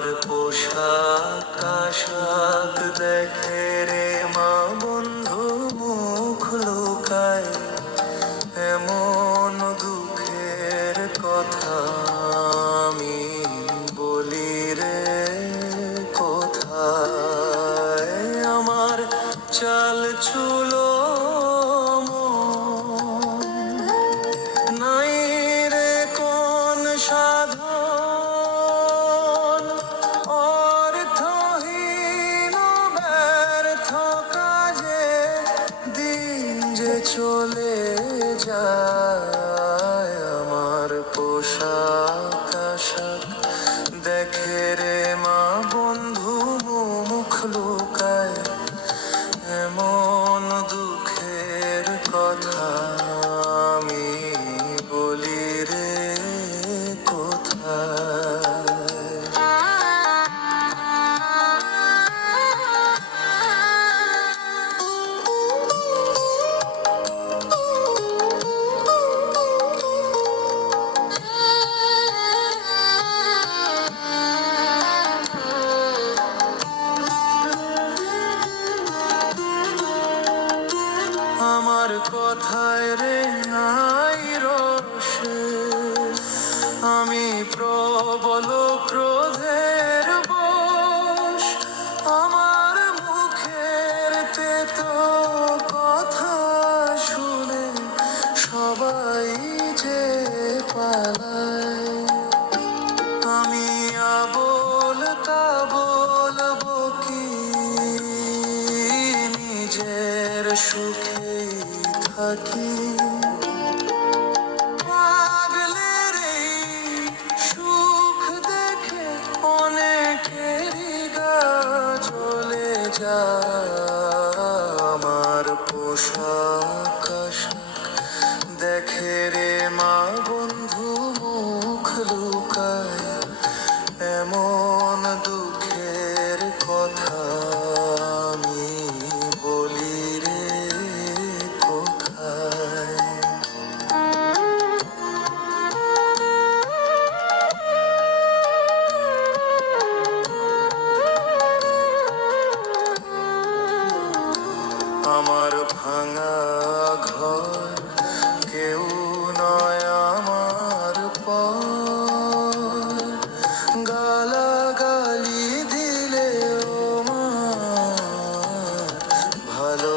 আমার পোশাক আশাক দেখে রে মা বন্ধু মুখ লুকায়, এমন দুঃখের কথা আমি বলি রে কোথায়। আমার চাল চুলো নাই রে কোন সাধন, অর্থহীন ব্যর্থ কাজে দিন যে চলে যায়। আমার পোশাক আশাক দেখে রে মা বন্ধু মুখ লুকায়, এমন দুঃখের কথা আমি বলি রে কোথায়। আমার কথায় রে নাই রসে, আমি প্রবল ক্রোধের বশ। আমার মুখের তেতো কথা শুনে সবাই যে পালায়। আমি আবোল তাবোল বকি নিজের সুখেই থাকি। পাগলের এই সুখ দেখে অনেকেরই গা জ্বলে যায়। আমার পোশাক আশাক দেখে রে মা বন্ধু মুখ লুকায়, এমন দুঃখের কথা আমি বলি রে কোথায়। আমার ভাঙা ঘর কেউ নয় আমার পর, গালাগালি দিলেও আমার ভালো